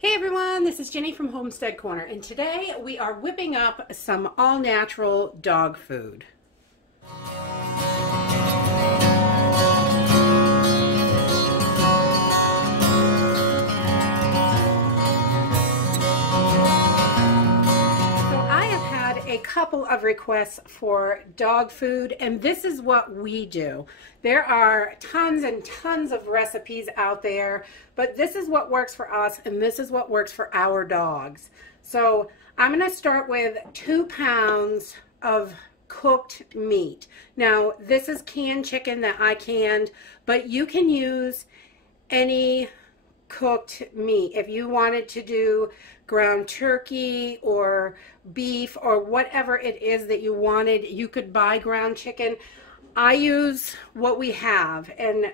Hey everyone, this is Jenny from Homestead Corner, and today we are whipping up some all-natural dog food. A couple of requests for dog food, and this is what we do. There are tons and tons of recipes out there, but this is what works for us and this is what works for our dogs. So I'm going to start with 2 pounds of cooked meat. Now this is canned chicken that I canned, but you can use any cooked meat. If you wanted to do ground turkey or beef or whatever it is that you wanted, you could buy ground chicken. I use what we have, and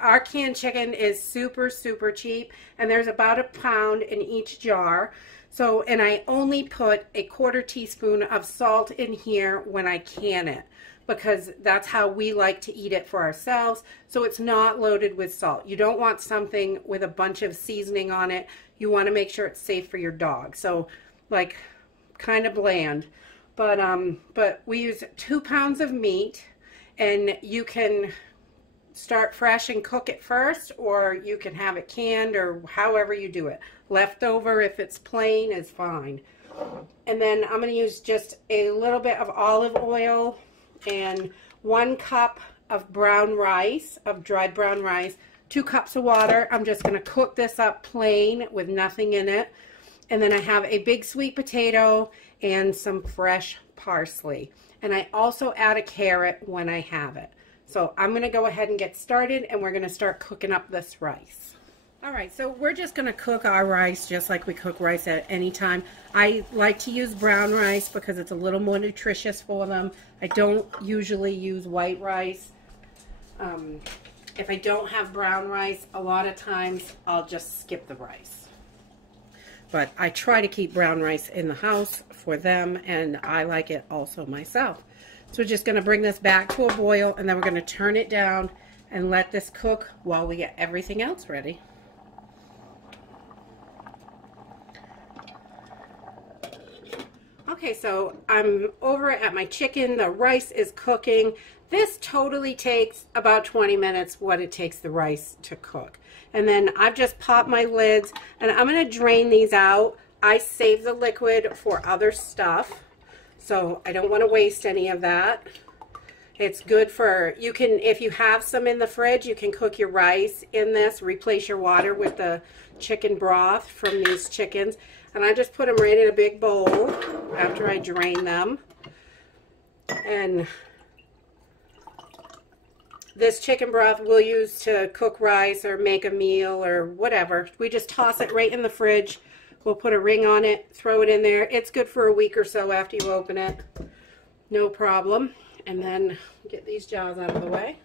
our canned chicken is super cheap, and there's about a pound in each jar. So, and I only put a 1/4 teaspoon of salt in here when I can it, because that's how we like to eat it for ourselves. So it's not loaded with salt. You don't want something with a bunch of seasoning on it. You want to make sure it's safe for your dog. So like kind of bland. But we use 2 pounds of meat, and you can start fresh and cook it first, or you can have it canned, or however you do it. Leftover, if it's plain, is fine. And then I'm going to use just a little bit of olive oil and 1 cup of brown rice, of dried brown rice, 2 cups of water. I'm just going to cook this up plain with nothing in it. And then I have a big sweet potato and some fresh parsley. And I also add a carrot when I have it. So I'm going to go ahead and get started, and we're going to start cooking up this rice. Alright, so we're just going to cook our rice just like we cook rice at any time. I like to use brown rice because it's a little more nutritious for them. I don't usually use white rice. If I don't have brown rice, a lot of times I'll just skip the rice. But I try to keep brown rice in the house for them, and I like it also myself. So we're just going to bring this back to a boil, and then we're going to turn it down and let this cook while we get everything else ready. Okay, so I'm over at my chicken. The rice is cooking. This totally takes about 20 minutes, what it takes the rice to cook. And then I've just popped my lids, and I'm going to drain these out. I save the liquid for other stuff, so I don't want to waste any of that. It's good for, you can, if you have some in the fridge, you can cook your rice in this, replace your water with the chicken broth from these chickens. And I just put them right in a big bowl after I drain them. And this chicken broth we'll use to cook rice or make a meal or whatever. We just toss it right in the fridge. We'll put a ring on it, throw it in there. It's good for a week or so after you open it. No problem. And then get these jars out of the way.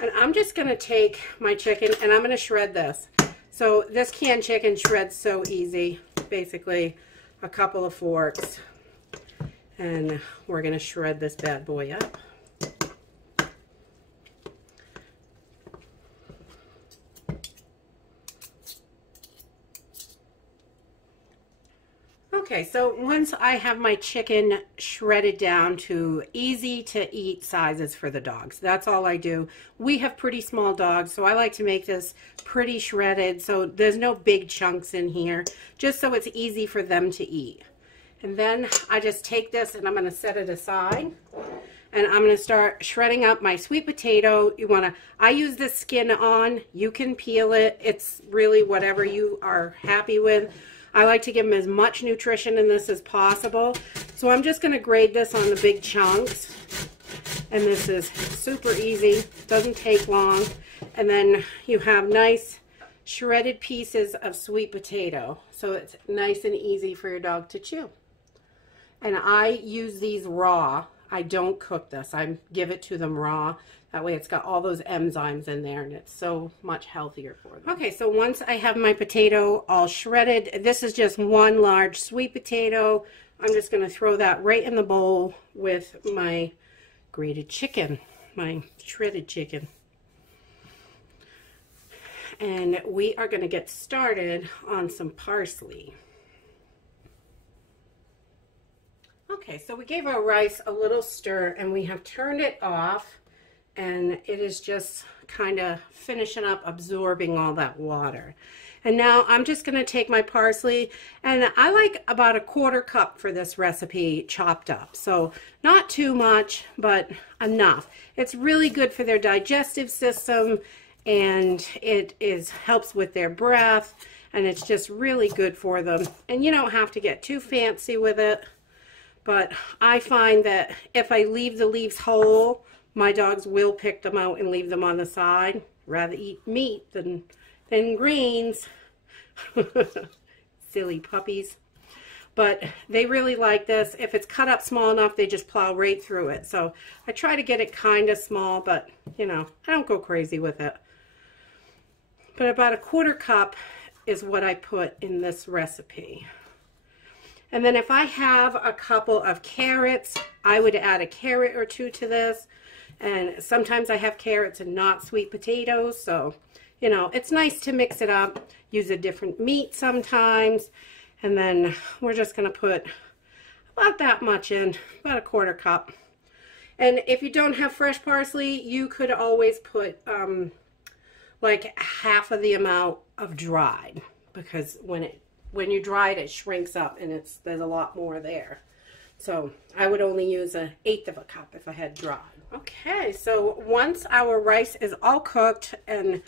And I'm just going to take my chicken and I'm going to shred this. So this canned chicken shreds so easy. Basically a couple of forks, and we're going to shred this bad boy up. Okay, so once I have my chicken shredded down to easy to eat sizes for the dogs, that's all I do. We have pretty small dogs, so I like to make this pretty shredded so there's no big chunks in here, just so it's easy for them to eat. And then I just take this and I'm going to set it aside, and I'm going to start shredding up my sweet potato. I use the skin on. You can peel it. It's really whatever you are happy with. I like to give them as much nutrition in this as possible. So I'm just going to grade this on the big chunks. And this is super easy. Doesn't take long. And then you have nice shredded pieces of sweet potato. So it's nice and easy for your dog to chew. And I use these raw. I don't cook this. I give it to them raw. That way it's got all those enzymes in there, and it's so much healthier for them. Okay, so once I have my potato all shredded, this is just 1 large sweet potato. I'm just going to throw that right in the bowl with my grated chicken, my shredded chicken. and we are going to get started on some parsley. Okay, so we gave our rice a little stir and we have turned it off, and it is just kind of finishing up absorbing all that water. And now I'm just going to take my parsley, and I like about a 1/4 cup for this recipe chopped up. So not too much, but enough. It's really good for their digestive system, and it helps with their breath, and it's just really good for them. And you don't have to get too fancy with it. But I find that if I leave the leaves whole, my dogs will pick them out and leave them on the side. Rather eat meat than greens. Silly puppies. But they really like this. If it's cut up small enough, they just plow right through it. So I try to get it kind of small, but you know, I don't go crazy with it. But about a 1/4 cup is what I put in this recipe. And then if I have a couple of carrots, I would add a carrot or two to this. And sometimes I have carrots and not sweet potatoes, so you know, it's nice to mix it up, use a different meat sometimes. And then we're just going to put about that much in, about a 1/4 cup. And if you don't have fresh parsley, you could always put like half of the amount of dried, because when you dry it, it shrinks up and there's a lot more there. So I would only use 1/8 of a cup if I had dried. Okay, so once our rice is all cooked, and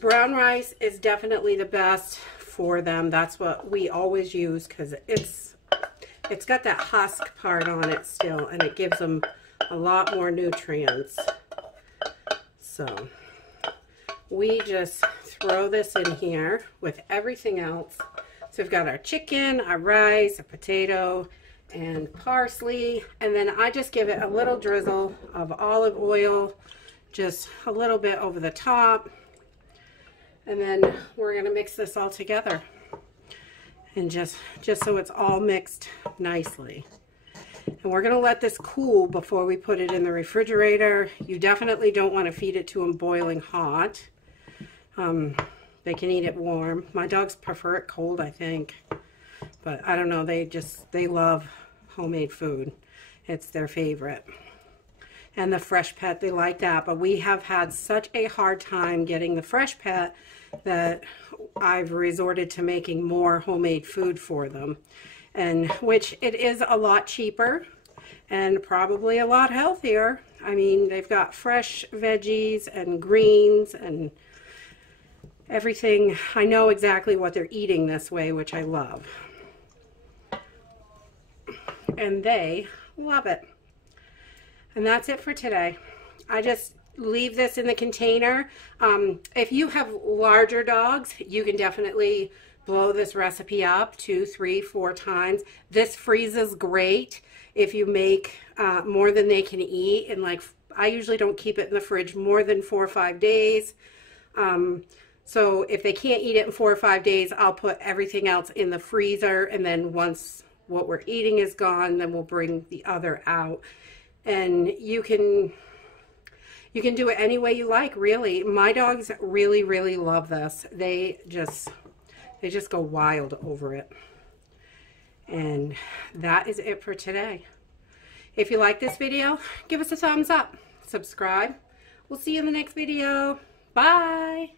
brown rice is definitely the best for them. That's what we always use, because it's got that husk part on it still, and it gives them a lot more nutrients. So we just throw this in here with everything else. So we've got our chicken, our rice, a potato, and parsley. And then I just give it a little drizzle of olive oil, just a little bit over the top. And then we're going to mix this all together. And just so it's all mixed nicely. And we're going to let this cool before we put it in the refrigerator. You definitely don't want to feed it to them boiling hot. They can eat it warm. My dogs prefer it cold, I think. But I don't know, they love homemade food. It's their favorite. And the fresh pet, they like that. But we have had such a hard time getting the fresh pet that I've resorted to making more homemade food for them. And which it is a lot cheaper and probably a lot healthier. I mean, they've got fresh veggies and greens and everything. I know exactly what they're eating this way, which I love. And they love it. And that's it for today. I just leave this in the container. If you have larger dogs, you can definitely blow this recipe up 2, 3, 4 times. This freezes great if you make more than they can eat. And like, I usually don't keep it in the fridge more than 4 or 5 days. So if they can't eat it in 4 or 5 days, I'll put everything else in the freezer. And then once what we're eating is gone, then we'll bring the other out. And you can do it any way you like, really. My dogs really, really love this. They just go wild over it. And that is it for today. If you like this video, give us a thumbs up. Subscribe. We'll see you in the next video. Bye.